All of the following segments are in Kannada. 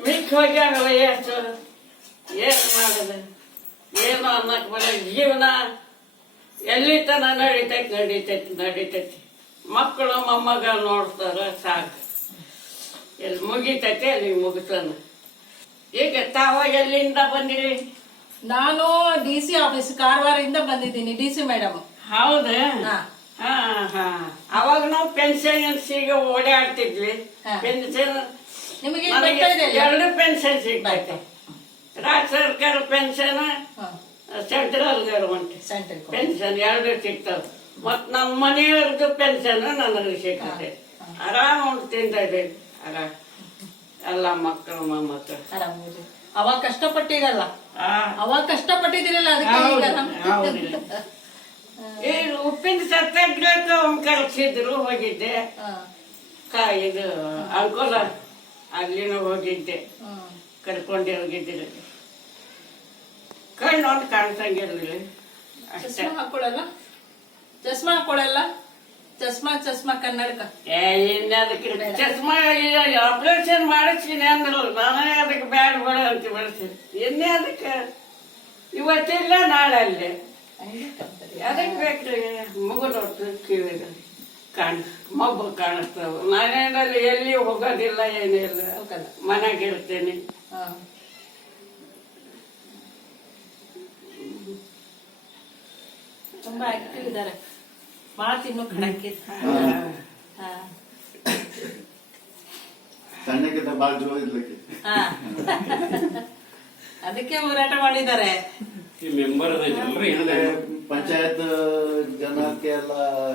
ಮಿಕ್ ಹೋಗ್ಯಾಗ ಎಷ್ಟು ಏನು ಮಾಡೋದು ಏನು ಅನ್ನಕ್ಕೆ ಬರ ಜೀವನ ಎಲ್ಲಿ ತನ ನಡೀತೈತಿ ನಡೀತೈತಿ ನಡೀತೈತಿ ಮಕ್ಕಳು ಮೊಮ್ಮಗ ನೋಡ್ತಾರ ಸಾಕು ಎಲ್ಲಿ ಮುಗಿತೈತಿ ಅಲ್ಲಿ ಮುಗಿತಾನ ಈಗ ತಾವ ಎಲ್ಲಿಂದ ಬಂದಿರಿ ನಾನು ಡಿ ಸಿ ಆಫೀಸ್ ಕಾರವಾರದಿಂದ ಬಂದಿದ್ದೀನಿ ಡಿ ಸಿ ಮೇಡಮ್ ಹೌದಾ ಹಾ. ಹಾ ಹಾ ಅವಾಗ ನಾವು ಪೆನ್ಷನ್ಸಿಗೆ ಓಡಾಡ್ತಿದ್ವಿ ಹಾ. ಪೆನ್ಷನ್ ನಿಮಗೆ? ಎರಡು ಪೆನ್ಷನ್ ಸಿಗ್ತೈತೆ. ರಾಜ್ಯ ಸರ್ಕಾರ pension central government. Central. Pension ಎರಡು ಸಿಗ್ತಾವ. ಮತ್ ನಮ್ಮ ಮನೆಯವ್ರದ್ದು ಪೆನ್ಷನ್ ನನಗೆ ಸಿಗ್ತದೆ. ಆರಾಮ್ ಉಂಟು ತಿಂತಾ ಇದೆ ಆರಾಮ್. ಎಲ್ಲ ಮಕ್ಕಳು ಮೊಮ್ಮಕ್ಕಳು. ಅವಾಗ ಕಷ್ಟಪಟ್ಟಿರಲ್ಲ? ಆ, ಅವಾಗ ಕಷ್ಟಪಟ್ಟಿದ್ದೀರಲ್ಲ ಅದಕ್ಕೆ ಉಪ್ಪಿನ ಸತ್ಯಾಗ್ರಹಕ್ಕೆ ಅವ್ನ್ ಕಳ್ಸಿದ್ರು ಹೋಗಿದ್ದೆ. ಕಾ ಇದು ಅಂಕೋಲ ಅಲ್ಲಿನೂ ಹೋಗಿದ್ದೆ. ಕರ್ಕೊಂಡೆ ಹೋಗಿದ್ದಿಲ್ಲ ಕಣ್ಣು ಒಂದು ಕಾಣ್ಸಂಗಿರ್ಲಿಲ್ಲ. ಅಷ್ಟೇ. ಚಸ್ಮಾ ಹಾಕೊಳಲ್ಲ? ಚಸ್ಮಾ ಹಾಕೊಳಲ್ಲ? ಚಸ್ಮಾ ಚಸ್ಮಾ ಕನ್ನಡಕ. ಏ ಇನ್ನು ಅದಕ್ಕೆ ಈಗ ಆಪರೇಷನ್ ಮಾಡಿಸ್ತೀನಿ ಅಂದ್ರಲ್ಲ ನಾನೇ ಅದಕ್ಕೆ ಬ್ಯಾಡ ಬೇಡ ಅಂತ ಬಳಸ್ತೀನಿ ಇನ್ನೇ ಅದಕ್ಕೆ ಇವತ್ತಿಲ್ಲ ನಾಳೆ ಅಲ್ಲೇ ಅದಕ್ಕೆ ಬೇಕ್ರಿ ಮುಗಿದೊಟ್ಟು ಕಿವಿಗೆ. ಕಾಣ ಮಬ್ಬು ಕಾಣಿಸ್ತಾವ ಮನೆಯಲ್ಲಿ ಎಲ್ಲಿ ಹೋಗೋದಿಲ್ಲ ಏನಿಲ್ಲ. ಹೋಗಲ್ಲ. ಮನೆಗೆ ಇರ್ತೇನೆ. ತುಂಬಾ ಆಕ್ಟಿವ್ ಇದ್ದಾರೆ. ಮಾತಿನ್ನು ಹಾ. ಸಣ್ಣಕ್ಕಿಂತ ಬಾಳ ಜೋರ ಇದ್ಲಕ್ಕೆ ಹಾ. ಅದಕ್ಕೆ ಹೋರಾಟ ಮಾಡಿದ್ದಾರೆ. ಈ ಮೆಂಬರ್ ಪಂಚಾಯತ್ ಜನಕ್ಕೆ ಎಲ್ಲ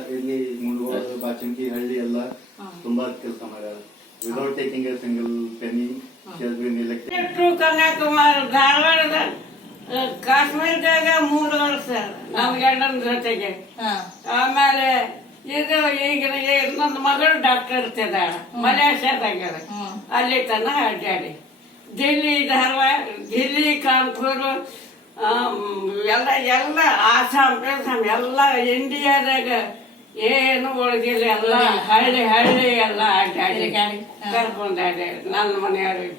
ಇಲ್ಲಿ ಮುಳುಗೋಡು ಹಳ್ಳಿ ಎಲ್ಲ ತುಂಬಾ ಕೆಲಸ ಮಾಡ್ಯಾರ. Without taking a single penny Kanyakumari ಧಾರವಾಡದ ಕಾಶ್ಮೀರದಾಗ ಮೂರು ವರ್ಷ ನಮ್ ಗಂಡನ ಜೊತೆಗೆ. ಆಮೇಲೆ ಇದು ಈಗ ನನ್ನ ಮಗಳು ಡಾಕ್ಟರ್ ಇರ್ತದ ಮಲೇಷ್ಯಾದಾಗ. ಅಲ್ಲಿ ತನ ಅಡ್ಡಾಡಿ. ದಿಲ್ಲಿ ಧಾರವಾಡ ದಿಲ್ಲಿ ಕಾನ್ಪುರ್ ಎಲ್ಲ ಎಲ್ಲ ಆಸಾಮ್ ಎಲ್ಲ ಇಂಡಿಯಾದಾಗ ಏನು ಉಳಿದಿಲ್ಲ ಎಲ್ಲ ಹಳ್ಳಿ ಹಳ್ಳಿ ಎಲ್ಲ ಅಡ್ಡಾಡಿ ತಿರುಗಾಡಿ. ಹಾ. ಕರ್ಕೊಂಡು ಅಡ್ಡಾಡಿ ನನ್ನ ಮನೆಯವ್ರಿಗೆ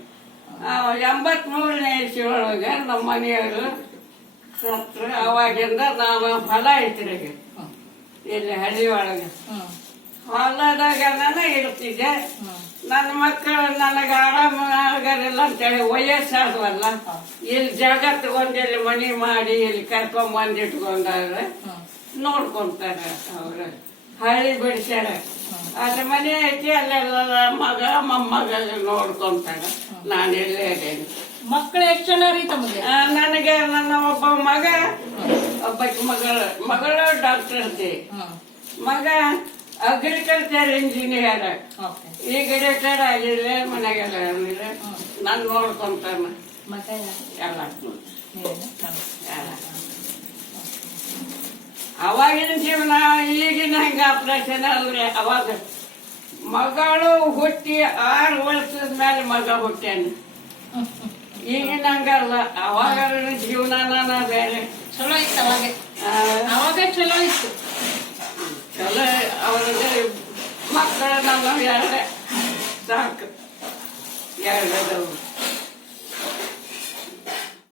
ಎಂಬತ್ ಮೂರನೇ ಇಸ್ವಿ ಒಳಗೆ ನಮ್ಮ ಮನೆಯವರು ಸತ್ರು ಅವಾಗಿಂದ ನಾವು ಹೊಲ ಐತ್ರಿ. ಇಲ್ಲಿ ಹಳ್ಳಿ ಒಳಗೆ. ಹ್ಮ್. ಹೊಲದಾಗ ನಾನು ಇರ್ತಿದ್ದೆ. ನನ್ನ ಮಕ್ಕಳು ನನಗೆ ಆರಾಮ ಆಗಲಿಲ್ಲ ಅಂತೇಳಿ ವಯಸ್ಸಾದವಲ್ಲ. ಇಲ್ಲಿ ಜಾಗ ತಗೊಂಡು ಇಲ್ಲಿ ಮನಿ ಮಾಡಿ ಇಲ್ಲಿ ಕರ್ಕೊಂಡ್ ಬಂದು ನೋಡ್ಕೊಂತಾರೆ ಅವ್ರ ನೋಡ್ಕೊಂತಾರ ಅವ್ರು. ಹಳ್ಳಿ ಬಿಡಿಸ್ಯಾರ. ಅದ್ರ ಮನೆ ಐತಿ ಅಲ್ಲೆಲ್ಲ ಮಗ ಮೊಮ್ಮಗ ನೋಡ್ಕೊಂತಾರ. ನಾನು ಎಲ್ಲೇ ಇದ್ದೇನೆ. ಮಕ್ಕಳು ಎಷ್ಟು ಜನ ರೀ ತಮಗೆ ನನಗೆ ನನ್ನ ಒಬ್ಬ ಮಗ ಒಬ್ಬ ಮಗಳ. ಮಗಳು ಡಾಕ್ಟರ್. ಮಗ ಅಗ್ರಿಕಲ್ಚರ್ ಇಂಜಿನಿಯರ್ ಈಗ ರಿಟೈರ್ಡ್ ಆಗಿಲ್ಲ ಮನೆಗೆಲ್ಲ ಏನಿಲ್ಲ ನಾನು ನೋಡ್ಕೊಂತಾನ. ಎಲ್ಲ. ಅವಾಗಿನ ಜೀವನ ಈಗಿನ ಹಂಗ ಆಪರೇಷನ್ ಅಲ್ರಿ ಅವಾಗ ಮಗಳು ಹುಟ್ಟಿ ಆರು ವರ್ಷದ ಮೇಲೆ ಮಗ ಹುಟ್ಟೇನೆ. ಈಗಿನ ಹಂಗಲ್ಲ ಅವಾಗ ಜೀವನ ಬೇರೆ. ಚಲೋ ಇತ್ತು ಅವಾಗ. ಅವಾಗ ಚಲೋ ಇತ್ತು. ಚಲೋ ಅವ್ರಿಗೆ ಮಕ್ಕಳು ನಮ್ಮ ಎರಡೇ ಸಾಕು. ಎರಡು